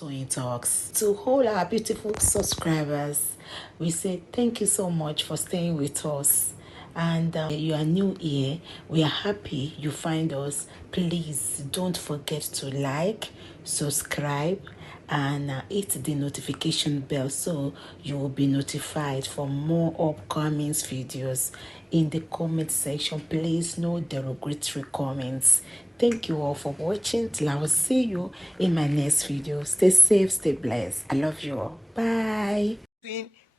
Toyeen Talks. To all our beautiful subscribers, we say thank you so much for staying with us. And you are new here, we are happy you find us. Please don't forget to like, subscribe, and hit the notification bell so you will be notified for more upcoming videos. In the comment section, please no derogatory comments. Thank you all for watching. Till I will see you in my next video. Stay safe, stay blessed. I love you all. Bye.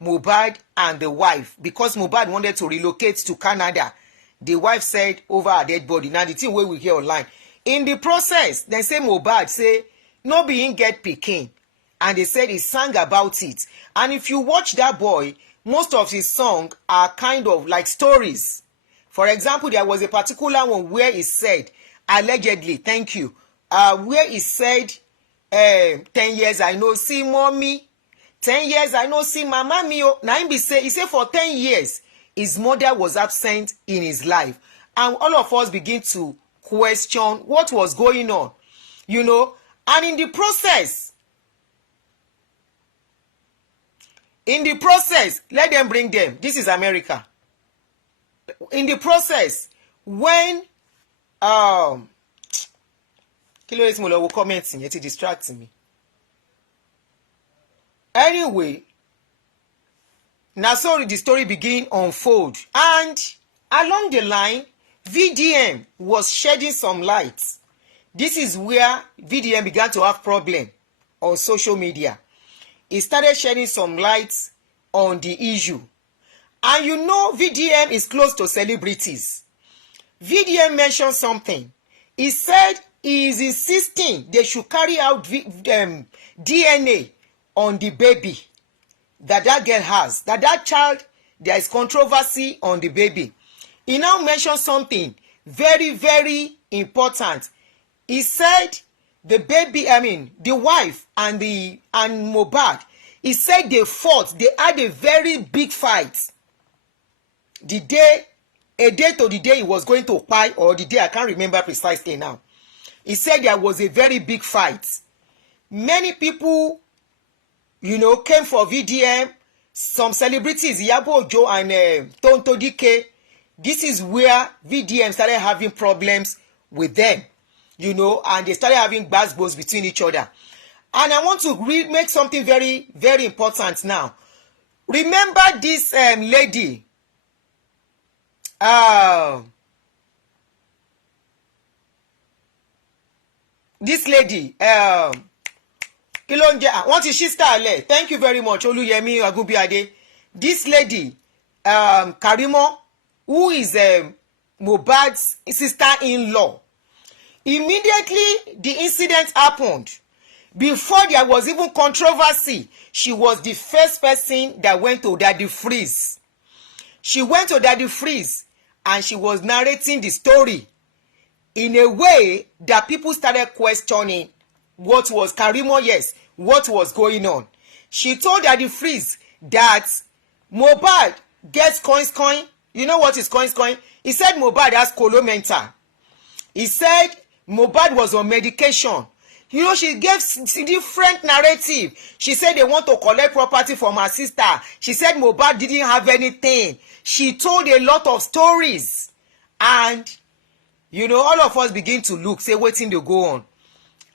Mohbad and the wife, because Mohbad wanted to relocate to Canada, the wife said over her dead body. Now the thing wey we hear online, in the process dem say Mohbad say no be him get pikin, and they said he sang about it. And if you watch that boy, most of his songs are kind of like stories. For example, there was a particular one where he said, allegedly, thank you, where he said 10 years I no see mommy, 10 years I no see mama me. Now him be say, he say for 10 years his mother was absent in his life, and all of us begin to question what was going on, you know. And in the process, let them bring them. This is America. In the process, when kilo is mo commenting, it distracting me. Anyway, now so the story begin unfold, and along the line, VDM was shedding some light. This is where VDM began to have problem on social media. He started shedding some light on the issue. And you know VDM is close to celebrities. VDM mentioned something. He said he is insisting they should carry out DNA on the baby that girl has. That child, there is controversy on the baby. He now mentioned something very, very important. He said the baby, the wife and Mohbad, he said they fought. They had a very big fight. A day to the day he was going to buy, or the day, I can't remember precisely now. He said there was a very big fight. Many people, you know, came for VDM. Some celebrities, Iyabo Ojo and Tonto Dike. This is where VDM started having problems with them, you know, and they started having gbasgbos between each other. And I want to make something very, very important now. Remember this lady. This lady. What is she started? Thank you very much, Oluyemi Agunbiade. This lady, Karimo, who is Mohbad's sister-in-law. Immediately the incident happened, before there was even controversy, she was the first person that went to Daddy Freeze. She went to Daddy Freeze and she was narrating the story in a way that people started questioning what was Karimo, yes, what was going on. She told Daddy Freeze that Mohbad gets coin. You know what is coin? He said Mohbad has colomenta. He said Mohbad was on medication. You know, she gave different narrative. She said they want to collect property from her sister. She said Mohbad didn't have anything. She told a lot of stories. And, you know, all of us begin to look, say, waiting to go on.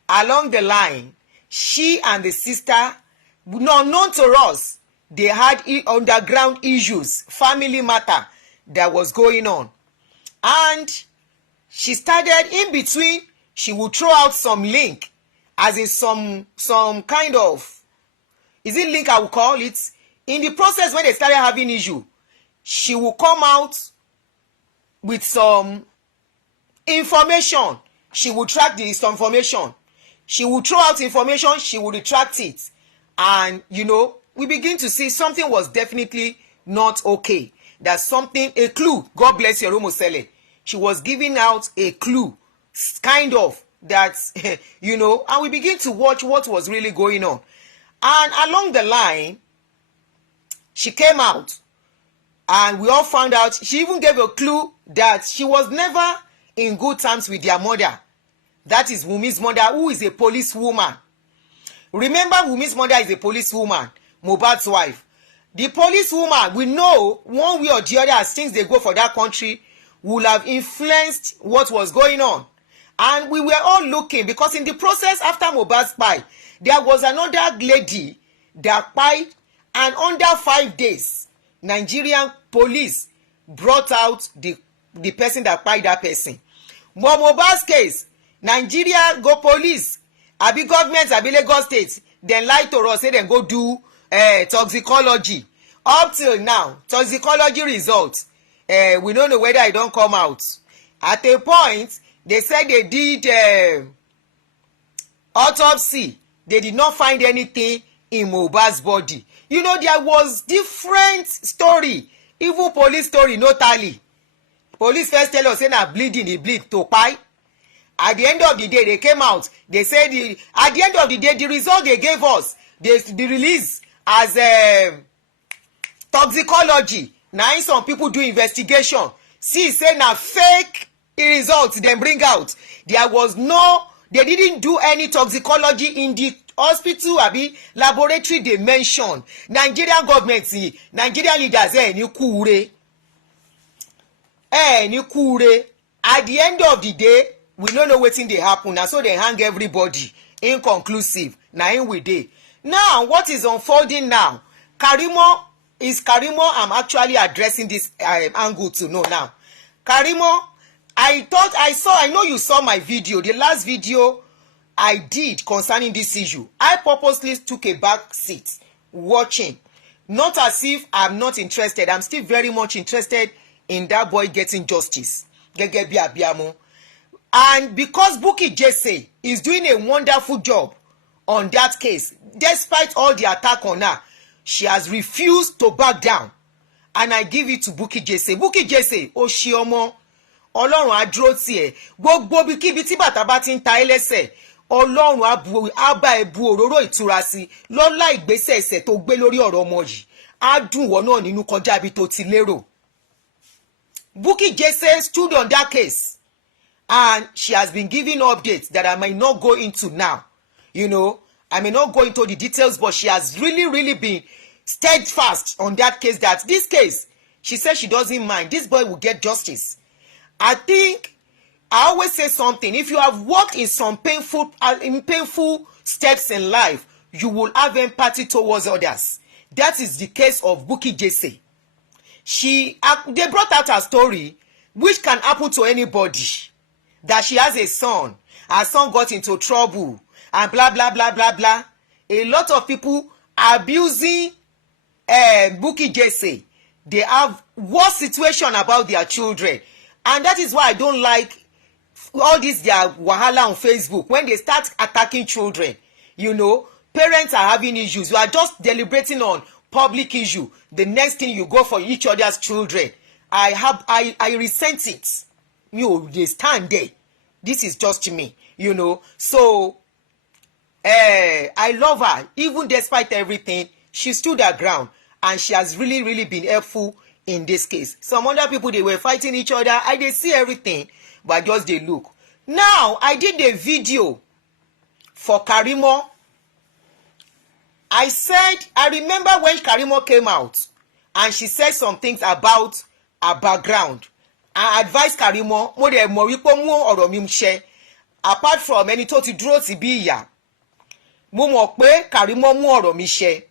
Along the line, she and the sister, known to us, they had underground issues, family matter that was going on. And she started in between, she would throw out some link, as in some kind of, is it link I would call it? In the process when they started having issue, she will come out with some information. She will track this information. She will throw out information, she will retract it. And, you know, we begin to see something was definitely not okay. That something, a clue, God bless you, Romo Sele. She was giving out a clue, kind of, that, you know, and we begin to watch what was really going on. And along the line, she came out, and we all found out, she even gave a clue that she was never in good terms with their mother. That is Wunmi's mother, who is a policewoman. Remember, Wunmi's mother is a policewoman, Mohbad's wife. The policewoman, we know one way or the other, as things they go for that country, will have influenced what was going on. And we were all looking, because in the process after Mohbad's spy, there was another lady that spied, and under 5 days, Nigerian police brought out the person that spied that person. But Mohbad's case, Nigeria go police, abi government, abi Lagos state, then lie to us, say dem go do toxicology. Up till now, toxicology results, we don't know whether it don come out. At a point, they said they did autopsy. They did not find anything in Mohbad's body. You know, there was different story. Even police story no tally. Police first tell us say na bleeding, e bleed to kpai. At the end of the day, they came out. They said at the end of the day, the result they gave us, they release as toxicology. Now some people do investigation. See, say na fake results dem bring out. There was no, they didn't do any toxicology in the hospital abi laboratory they mentioned. Nigerian government, Nigerian leaders, ni kure. Ni kure. At the end of the day, we don't know wetin dey happen. Na so they hang everybody. Inconclusive. Na in we dey. Now, what is unfolding now? Karimo, I'm actually addressing this angle to know now. Karimo, I know you saw my video, the last video I did concerning this issue. I purposely took a back seat watching. Not as if I'm not interested. I'm still very much interested in that boy getting justice. Gẹ́gẹ́ bí abiyamọ. And because Bukky Jesse is doing a wonderful job on that case, despite all the attack on her, she has refused to back down. And I give it to Bukky Jesse. Bukky Jesse, ó ṣe ọmọ, Ọlọ́run á dúró tì ẹ́. Gbogbo ibikíbi tí bàtà bá ti ń ta ẹ́ lẹ́sẹ̀, Ọlọ́run á bá ẹ bu òróró ìtura sí lọ́lá ìgbésẹ̀ ẹsẹ̀ tó gbé lórí ọ̀rọ̀ ọmọ yìí. Á dùn wọ́n náà nínú kọjá ibi tó ti lérò. Bukky Jesse stood on that case, and she has been giving updates that I might not go into now. You know, I may not go into the details, but she has really been steadfast on that case, that this case, she says she doesn't mind. This boy will get justice. I think I always say something. If you have walked in some painful steps in life, you will have empathy towards others. That is the case of Bukky Jesse. They brought out a story which can happen to anybody. That she has a son. Her son got into trouble. And blah, blah, blah, blah, blah. A lot of people are abusing Bukky Jesse. They have worse situation about their children. And that is why I don't like all this their wahala on Facebook. When they start attacking children, you know, parents are having issues. You are just deliberating on public issue. The next thing you go for each other's children. I resent it. They stand there. This is just me, you know. So I love her. Even despite everything, she stood her ground, and she has really been helpful in this case. Some other people, they were fighting each other. They see everything, but just they look. Now, I did a video for Karimo. I remember when Karimo came out, and she said some things about her background. I advise Karimo, mo de mo wípé mú ọ̀rọ̀ mi ṣe. Apart from ẹni tó ti dúró ti bí ìyá, mo mọ̀ pé Karimo mú ọ̀rọ̀ mi ṣe.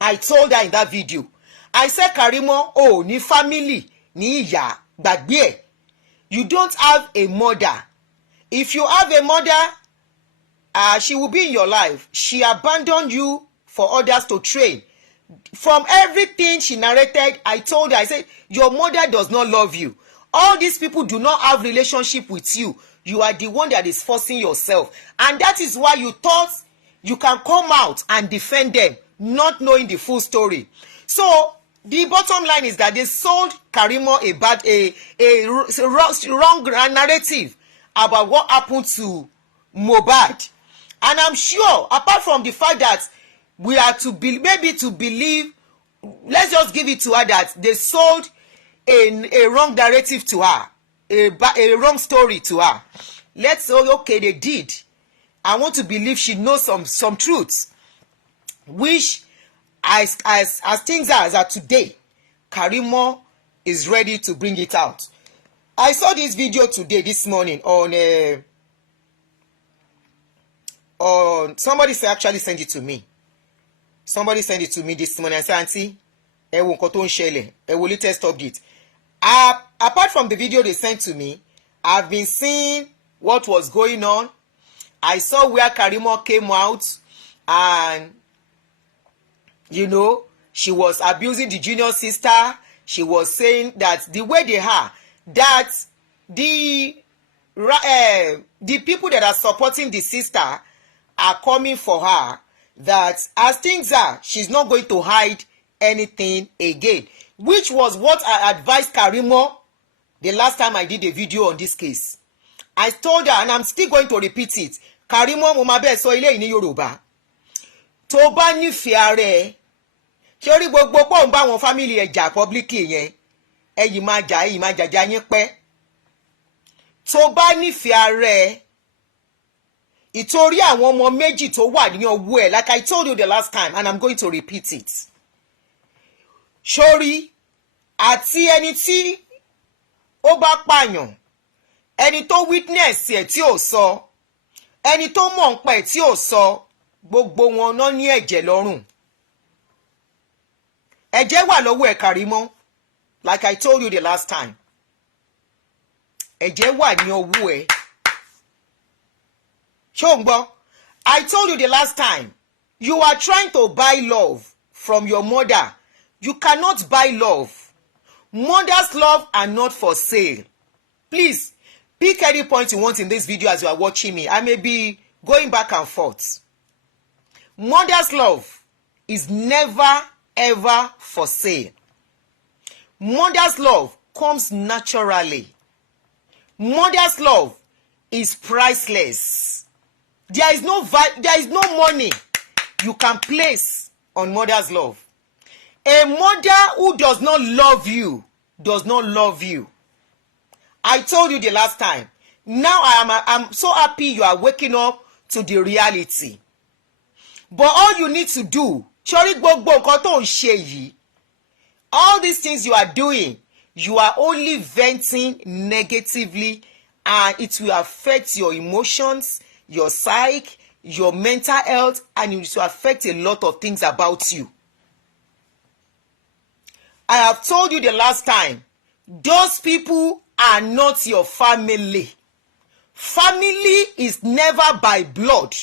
I told her in that video. I said, Karimo, ní family, ní ìyá, gbàgbé ẹ̀. You don't have a mother. If you have a mother, she will be in your life. She abandoned you for others to train. From everything she narrated, I told her, I said, your mother does not love you. All these people do not have relationship with you. You are the one that is forcing yourself. And that is why you thought you can come out and defend them, not knowing the full story. So, the bottom line is that they sold Karimo a wrong narrative about what happened to Mohbad. And I'm sure, apart from the fact that we are to believe, let's just give it to her that they sold a wrong narrative to her, a wrong story to her. Let's say, okay, they did. I want to believe she knows some truths, which as things are as of today, Karimo is ready to bring it out. I saw this video today, this morning, on somebody actually sent it to me. Somebody sent it to me this morning. I said, Aunty, ẹ wo nǹkan tó ń ṣẹlẹ̀, ẹ wo latest update. Apart from the video they sent to me, I've been seeing what was going on. I saw where Karimo came out and, you know, she was abusing the junior sister. She was saying that the way they are, that the people that are supporting the sister are coming for her, that as things are, she's not going to hide anything again, which was what I advised Karimo the last time I did a video on this case. I told her, and I'm still going to repeat it, Karimo, mo máa bẹ́ẹ̀ sọ ilé yìí ní Yorùbá, tó bá nífẹ̀ẹ́ ara ẹ̀, ṣé orí gbogbo pọ̀ ń bá wọn family ẹ̀ jà publicly yẹn, ẹ̀yin máa jàjà yín pẹ́. Tó bá nífẹ̀ẹ́ ara ẹ̀, ìtorí àwọn ọmọ méjì tó wà ní ọwọ́ ẹ̀, like I told you the last time, and I'm going to repeat it. Ṣórí àti ẹni tí ó bá pààyàn, ẹni tó witness ẹ̀ tí ò sọ, ẹni tó mọ̀ ń pa ẹ̀ tí ò sọ, gbogbo wọn náà ní ẹ̀jẹ̀ lọ́rùn. Ẹ̀jẹ̀ wà lọ́wọ́ ẹ̀ Karimo, like I told you the last time. Ẹ̀jẹ̀ wà ní ọwọ́ ẹ̀. Ṣó ń gbọ́? I told you the last time, you are trying to buy love from your mother. You cannot buy love. Mother's love are not for sale. Please, pick any point you want in this video as you are watching me. I may be going back and forth. Mother's love is never ever for sale. Mother's love comes naturally. Mother's love is priceless. There is no money you can place on mother's love. A mother who does not love you does not love you. I told you the last time. Now I'm so happy you are waking up to the reality. But all you need to do, ṣorí gbogbo nǹkan tó ń ṣe yìí, all these things you are doing, you are only venting negatively, and it will affect your emotions, your psyche, your mental health, and it will affect a lot of things about you. I have told you the last time, those people are not your family. Family is never by blood.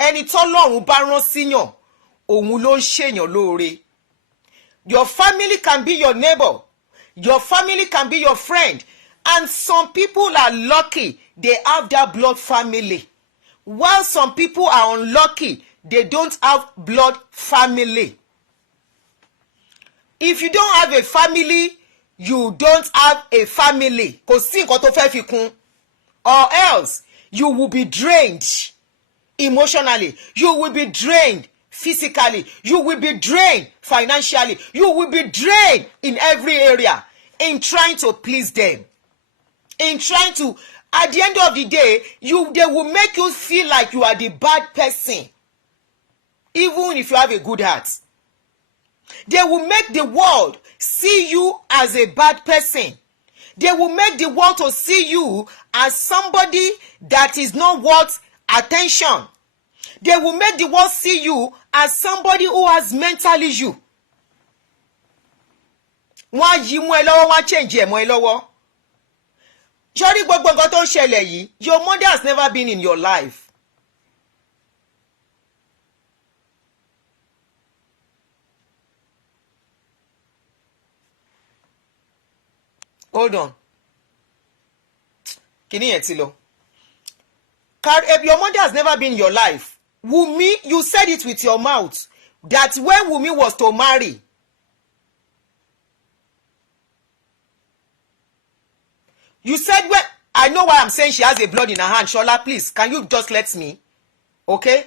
Ẹni tọ́lọ́run bá rán síyàn, òun ló ń ṣèyàn lóore. Your family can be your neighbor. Your family can be your friend. And some people are lucky, they have that blood family. While some people are unlucky, they don't have blood family. If you don't have a family, you don't have a family. Kò sí nǹkan tó fẹ́ fi kún. Or else, you will be drained emotionally. You will be drained physically. You will be drained financially. You will be drained in every area in trying to please them. In trying to, at the end of the day, they will make you feel like you are the bad person. Even if you have a good heart. They will make the world see you as a bad person. They will make the world to see you as somebody that is not worth attention. They will make the world see you as somebody who has mental issue. Wọ́n yí mọ́ ẹ lọ́wọ́, wọ́n change ẹ̀ mọ́ ẹ lọ́wọ́. Ṣorí gbogbo nǹkan tó ń ṣẹlẹ̀ yìí, your mother has never been in your life. Hold on. Kini yẹn ti lọ. Your mother has never been in your life. Wunmi, you said it with your mouth that when Wunmi was to marry, you said, well, I know why I'm saying she has a blood in her hand. Shola, please, can you just let me? Okay?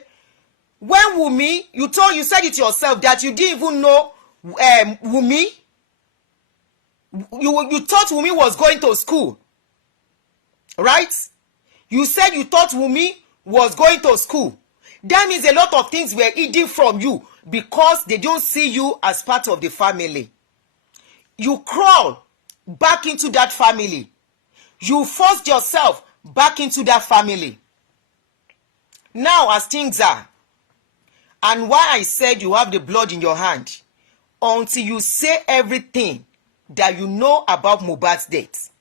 When Wunmi, you said it yourself that you didn't even know Wunmi. You thought Wunmi was going to school. Right? You said you thought Wunmi was going to school. That means a lot of things were hidden from you because they don't see you as part of the family. You crawl back into that family. You forced yourself back into that family. Now, as things are, and why I said you have the blood in your hand, until you say everything that you know about Mohbad's death,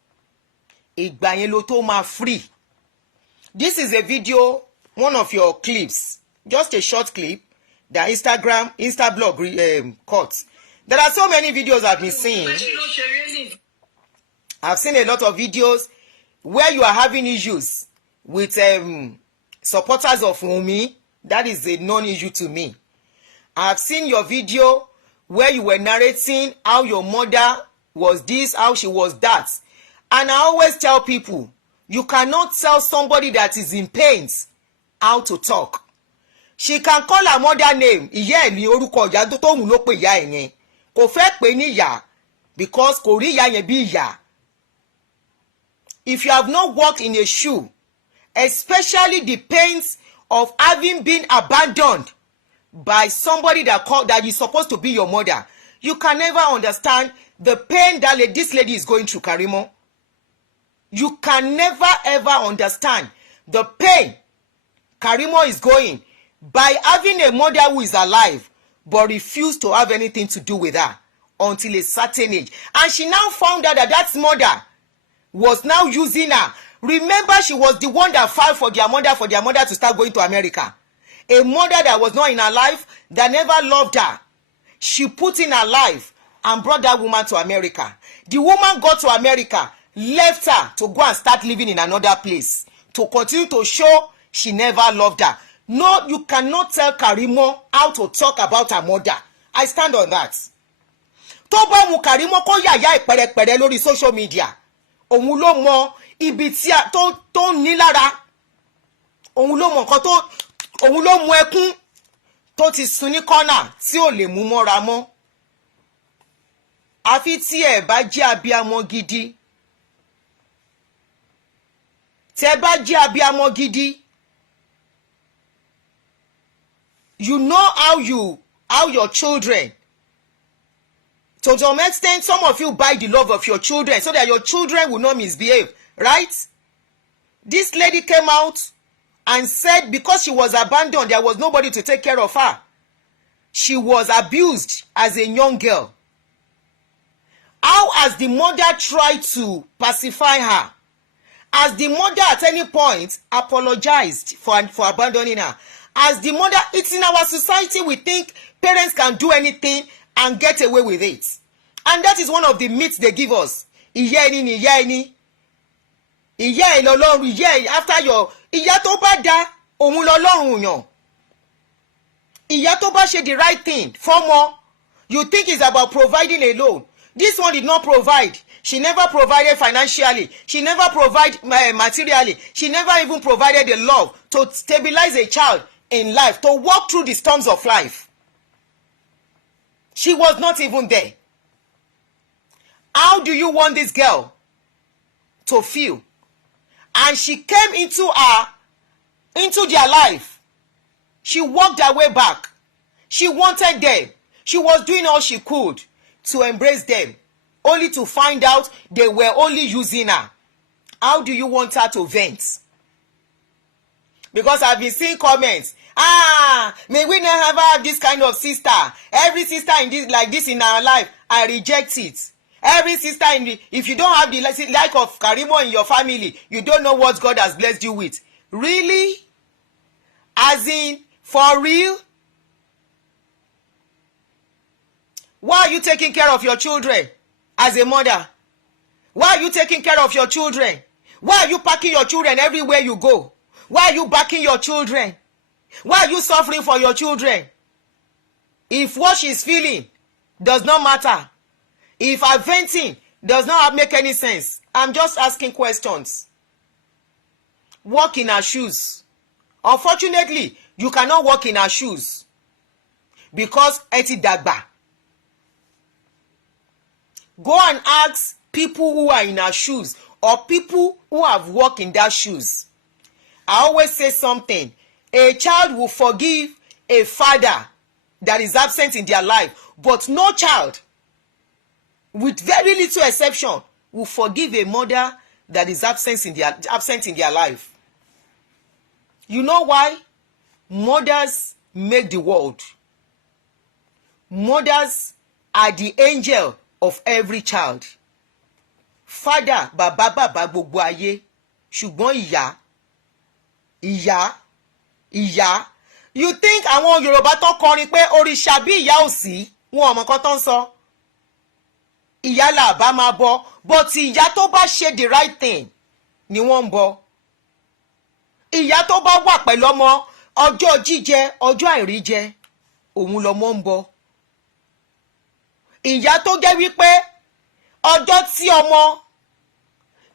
ìgbà yẹn ló tó máa free. This is a video, one of your clips, just a short clip that Instablog cuts. There are so many videos I've been seeing. I've seen a lot of videos where you are having issues with supporters of Wunmi. That is a non-issue to me. I've seen your video where you were narrating how your mother was this, how she was that. And I always tell people, you cannot tell somebody that is in pains how to talk. She can call her mother name. Ìyá ẹ̀ ní orúkọ ìyá tó tóun ló pè ìyá ẹ̀ yẹn. Kò fẹ́ pè ní ìyá because kò rí ìyá yẹn bí ìyá. If you have not walked in a shoe, especially the pains of having been abandoned by somebody that is supposed to be your mother, you can never understand the pain that this lady is going through, Karimo. You can never ever understand the pain Karimo is going by having a mother who is alive but refused to have anything to do with her until a certain age. And she now found out that that mother was now using her. Remember, she was the one that filed for their mother to start going to America. A mother that was not in her life, that never loved her. She put in her life and brought that woman to America. The woman got to America, left her to go and start living in another place, to continue to show she never loved her. No, you cannot tell Karimo how to talk about her mother. I stand on that. Tó bá mu Karimo kó yàyà ìpẹ̀rẹ̀pẹ̀rẹ̀ lórí social media. Òun ló mọ ibi tí tó ní lára. Òun ló mọ nǹkan òun ló mú ẹkún tó ti sun ní kọ́nà tí ò lè mú mọ́ra mọ́. Àfi tí ẹ bá jẹ́ abiyamọ gidi. Tẹ́ bá jẹ́ abiyamọ gidi. You know how your children, to some extent, some of you buy the love of your children so that your children will not misbehave, right? This lady came out and said because she was abandoned, there was nobody to take care of her. She was abused as a young girl. How has the mother tried to pacify her? Has the mother at any point apologized for abandoning her? As the mother, it's in our society, we think parents can do anything and get away with it. And that is one of the myths they give us. Ìyá ẹni ni ìyá ẹni. Ìyá ẹ lọ́lọ́run, ìyá ẹ after your ìyá tó bá dá òun lọ́lọ́run yàn. Ìyá tó bá ṣe the right thing fọ́mọ. You think it's about providing alone. This one did not provide. She never provided financially. She never provided materially. She never even provided the love to stabilize a child in life, to walk through the storms of life. She was not even there. How do you want this girl to feel? And she came into their life. She walked her way back. She wanted them. She was doing all she could to embrace them, only to find out they were only using her. How do you want her to vent? Because I've been seeing comments. May we never have this kind of sister. Every sister in this like this in our life, I reject it. Every sister if you don't have the like of Karimo in your family, you don't know what God has blessed you with. Really? As in, for real? Why are you taking care of your children as a mother? Why are you taking care of your children? Why are you packing your children everywhere you go? Why are you backing your children? Why are you suffering for your children? If what she's feeling does not matter, if her venting does not make any sense, I'm just asking questions. Walk in her shoes. Unfortunately, you cannot walk in her shoes because eti dagba. Go and ask people who are in her shoes or people who have walked in their shoes. I always say something. A child will forgive a father that is absent in their life, but no child, with very little exception, will forgive a mother that is absent in their life. You know why? Mothers make the world. Mothers are the angel of every child. Father, bàbá bàbá gbogbo ayé, ṣùgbọ́n ìyá. You think àwọn Yorùbá tó kọrin pé òrìṣà bí ìyá ò sí, wọn ò mọ nǹkan tó ń sọ. Ìyá là bá máa bọ, but ìyá tó bá ṣe the right thing ni wọ́n ń bọ. Ìyá tó bá wà pẹ̀lú ọmọ ọjọ́ jíjẹ ọjọ́ àìríjẹ, òun lọmọ ń bọ. Ìyá tó jẹ́ wípé ọjọ́ tí ọmọ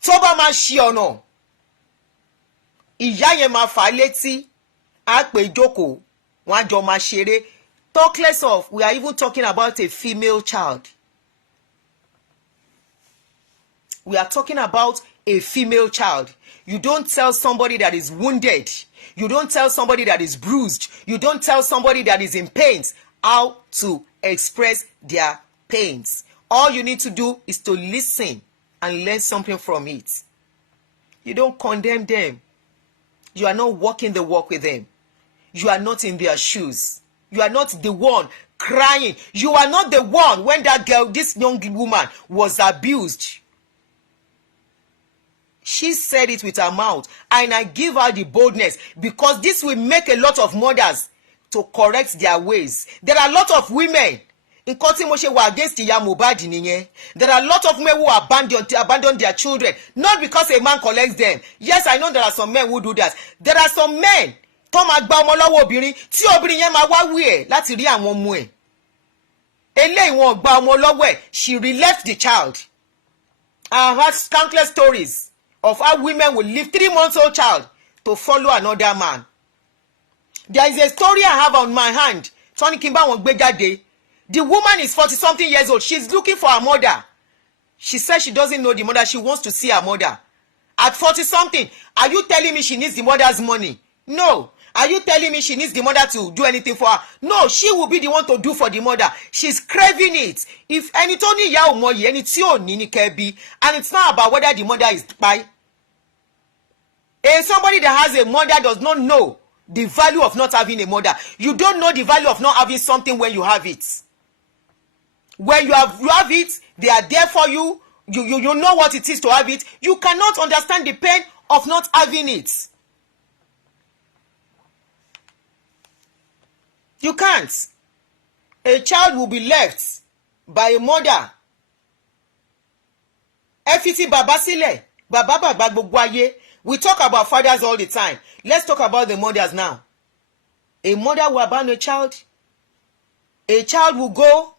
tó bá máa ṣì ọ̀nà, ìyá yẹn máa fà á létí, á pè jókòó, wọ́n á jọ máa ṣeré. Talk less of, we are even talking about a female child. We are talking about a female child. You don't tell somebody that is wounded. You don't tell somebody that is bruised. You don't tell somebody that is in pains how to express their pains. All you need to do is to listen and learn something from it. You don't condemn them. You are not walking the walk with them. You are not in their shoes. You are not the one crying. You are not the one when that girl, this young woman, was abused. She said it with her mouth, and I give her the boldness because this will make a lot of mothers to correct their ways. There are a lot of women. Nǹkan tí mo ṣe wà against ìyá Mohbad nìyẹn. There are a lot of women who abandon their children, not because a man collects them. Yes, I know there are some men who do that. There are some men tó máa gba ọmọ lọ́wọ́ obìnrin tí obìnrin yẹn máa wá wí ẹ̀ láti rí àwọn ọmọ ẹ̀. Eléyìí wọn gba ọmọ lọ́wọ́ ẹ̀. She left the child. I have heard countless stories of how women will leave 3-month-old child to follow another man. There is a story I have on my hand. Tony Kimba won't gbé jáde. The woman is 40-something years old. She's looking for her mother. She says she doesn't know the mother. She wants to see her mother. At 40-something, are you telling me she needs the mother's money? No. Are you telling me she needs the mother to do anything for her? No, she will be the one to do for the mother. She's craving it. If ẹni tó ní ìyá ò mọ yìí, ẹni tí ò ní ní kẹ́bí, and it's not about whether the mother is by. Somebody that has a mother does not know the value of not having a mother. You don't know the value of not having something when you have it. When you have it, they are there for you. You know what it is to have it. You cannot understand the pain of not having it. You can't. A child will be left by a mother. Ẹ fi ti bàbá sílẹ̀, bàbá bàbá gbogbo ayé. We talk about fathers all the time. Let's talk about the mothers now. A mother will abandon a child. A child will go.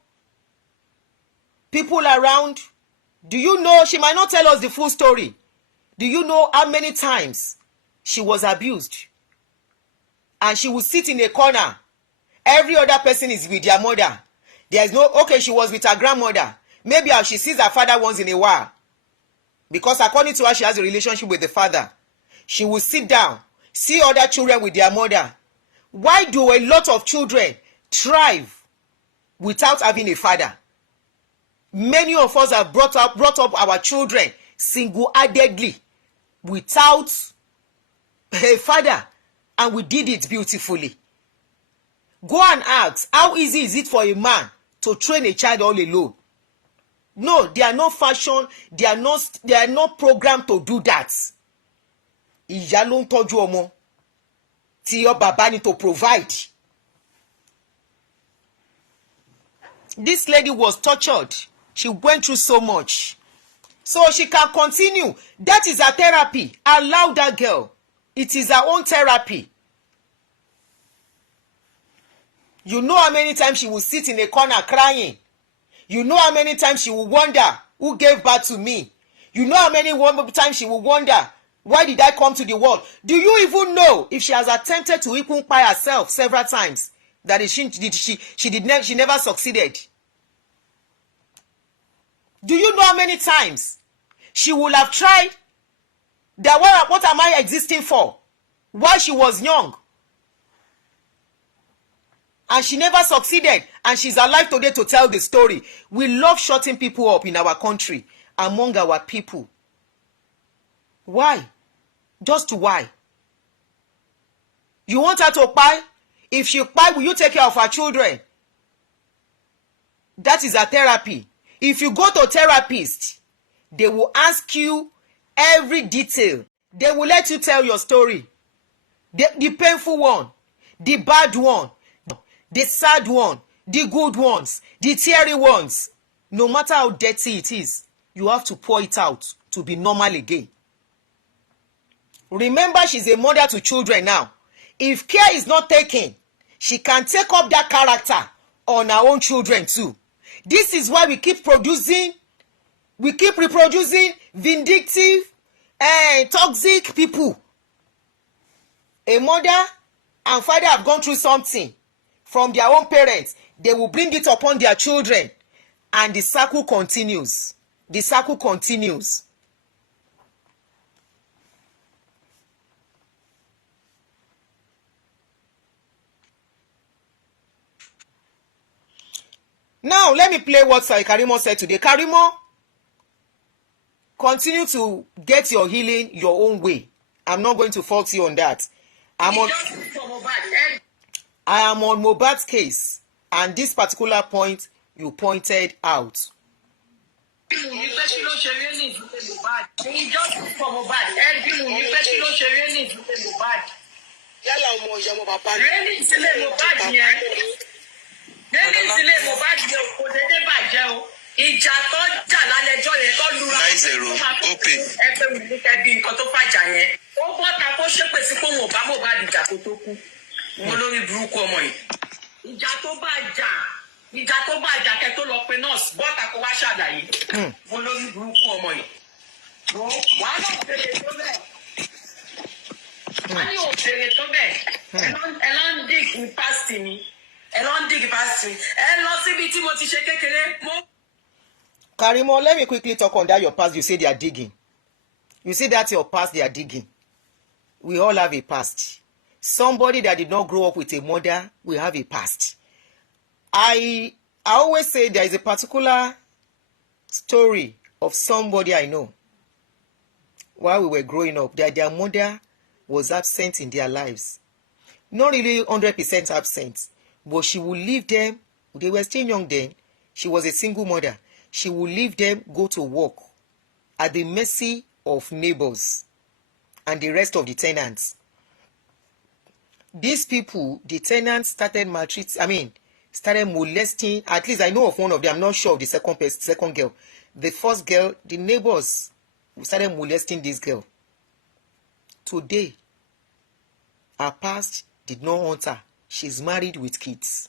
People around. Do you know, she might not tell us the full story. Do you know how many times she was abused? And she would sit in a corner. Every other person is with their mother. There's no, okay, she was with her grandmother. Maybe she sees her father once in a while. Because according to her, she has a relationship with the father. She will sit down, see other children with their mother. Why do a lot of children thrive without having a father? Many of us have brought up our children single-handedly without a father, and we did it beautifully. Go and ask, how easy is it for a man to train a child all alone? No, they are not fashioned, they are not programmed to do that. Ìyá ló ń tọ́jú ọmọ tí your bàbá need to provide. This lady was tortured. She went through so much. So she can continue. That is her therapy. Allow that girl. It is her own therapy. You know how many times she will sit in a corner crying. You know how many times she will wonder, who gave birth to me? You know how many times she will wonder, why did I come to the world? Do you even know if she has attempted to even by herself several times that she never succeeded? Do you know how many times she will have tried that what am I existing for? while she was young. And she never succeeded. And she's alive today to tell the story. We love shutting people up in our country, among our people. Why? Just why? You want her to pie? If she pie, will you take care of her children? That is a therapy. If you go to a therapist, they will ask you every detail. They will let you tell your story. The painful one, the bad one, the sad one, the good ones, the teary ones. No matter how dirty it is, you have to pour it out to be normal again. Remember, she's a mother to children now. If care is not taken, she can take up that character on her own children too. This is why we keep reproducing vindictive and toxic people. A mother and father have gone through something from their own parents. They will bring it upon their children, and the circle continues. The circle continues. Now, let me play what Karimo said today. Karimo, continue to get your healing your own way. I'm not going to fault you on that. I am on Mohbad's case, and this particular point you pointed out. lẹ́yìn ìsílẹ̀ Mohbad yẹn kò dédé bàjẹ́ o ìjà tó jà lálẹ́jọ́ yẹn tó lura ẹ pé Wunmi kẹ́bí nǹkan tó fàjà yẹn ó bọ́ta kó ṣépè sí pé òun ò bá Mohbad ìjà kó tó kú wọn lórí burúkú ọmọ yìí ìjà tó bá jà kẹ́ tó lọ pe nọ́ọ̀sì bọ́ta kó wá ṣàlàyé wọn lórí burúkú ọmọ yìí wàhálà òkèlè tó bẹ́ẹ̀ wọ́n ní òkèlè tó bẹ́ẹ̀ ẹ lọ ń dìgì pásítì mi. Karimo, let me quickly talk on that your past. You say they are digging. You say that's your past they are digging. We all have a past. Somebody that did not grow up with a mother will have a past. I always say there is a particular story of somebody I know. While we were growing up, that their mother was absent in their lives. Not really 100% absent. But she would leave them. They were still young then. She was a single mother. She would leave them, go to work at the mercy of neighbors and the rest of the tenants. These people, the tenants started molesting. At least I know of one of them. I'm not sure of the second girl. The first girl, the neighbors started molesting this girl. Today, her past did not haunt her. She's married with kids.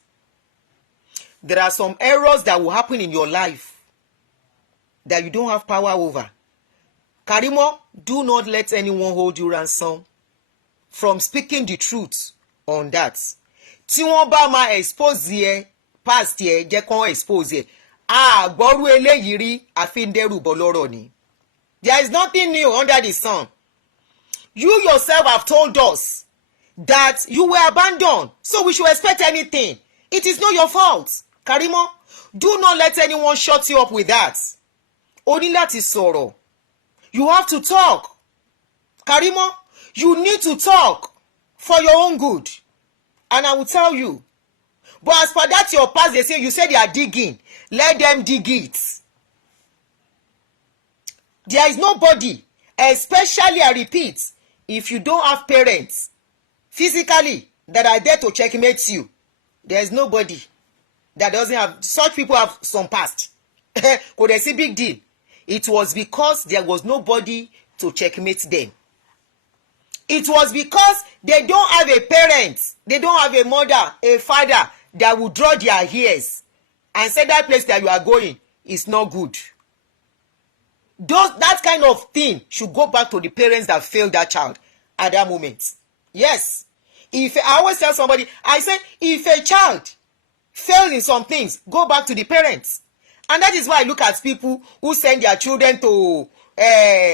There are some errors that will happen in your life that you don't have power over. Karimo, do not let anyone hold you ransom from speaking the truth on that. Tí wọ́n bá máa expose yẹ past yẹ jẹ́ kán expose yẹ. Àgbọ́rú eléyìí rí àfíndẹ́rù bọ́ lọ́rọ̀ ni. There is nothing new under the sun. You yourself have told us that you were abandoned, so we should expect anything. It is not your fault. Karimo, do not let anyone shut you up with that. O ní láti sọ̀rọ̀. You have to talk. Karimo, you need to talk for your own good. And I will tell you. But as for that your past, you say they are digging. Let them dig it. There is nobody, especially I repeat, if you don't have parents physically that are there to checkmate you, there is nobody that doesn't have. Such people have some past. Could they see big deal? It was because there was nobody to checkmate them. It was because they don't have a parent, they don't have a mother, a father that will draw their ears and say that place that you are going is not good. That kind of thing should go back to the parents that failed that child at that moment. Yes. I always tell somebody, I say, if a child fails in some things, go back to the parents. And that is why I look at people who send their children to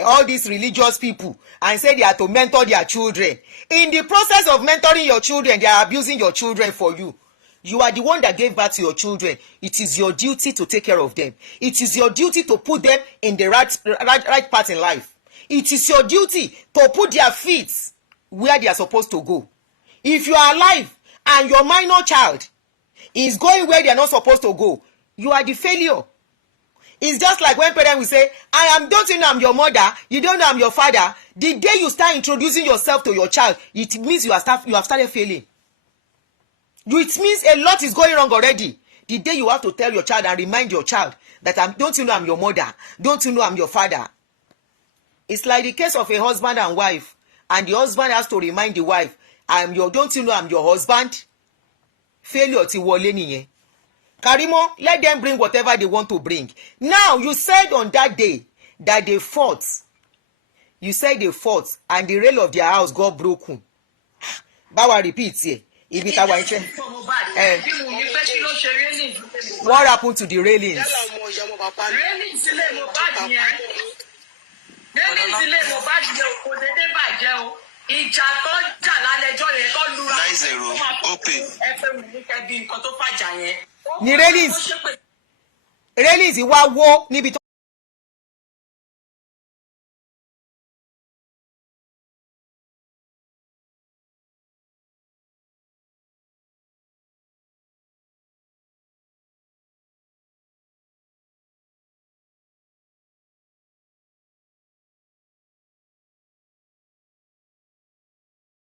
all these religious people and say they are to mentor their children. In the process of mentoring your children, they are abusing your children for you. You are the one that gave birth to your children. It is your duty to take care of them. It is your duty to put them in the right path in life. It is your duty to put their feet where they are supposed to go. If you are alive and your minor child is going where they are not supposed to go, you are the failure. It's just like when parents will say, don't you know I'm your mother? You don't know I'm your father. The day you start introducing yourself to your child, it means you have started failing. It means a lot is going wrong already. The day you have to tell your child and remind your child that don't you know I'm your mother? Don't you know I'm your father? It's like the case of a husband and wife, and the husband has to remind the wife, don't you know I'm your husband? Failure ti wọlé nìyẹn. Karimo, let them bring whatever they want to bring. Now, you said on that day that they fought. You said they fought and the rail of their house got broken. Bawa repeat here. What happened to the railings? Ìjà tó jà lálẹ́jọ́ yẹn tó lura 90 open ẹ pé mo ní kẹ́ bí nǹkan tó fàjà yẹn. Ni railings wá wó níbi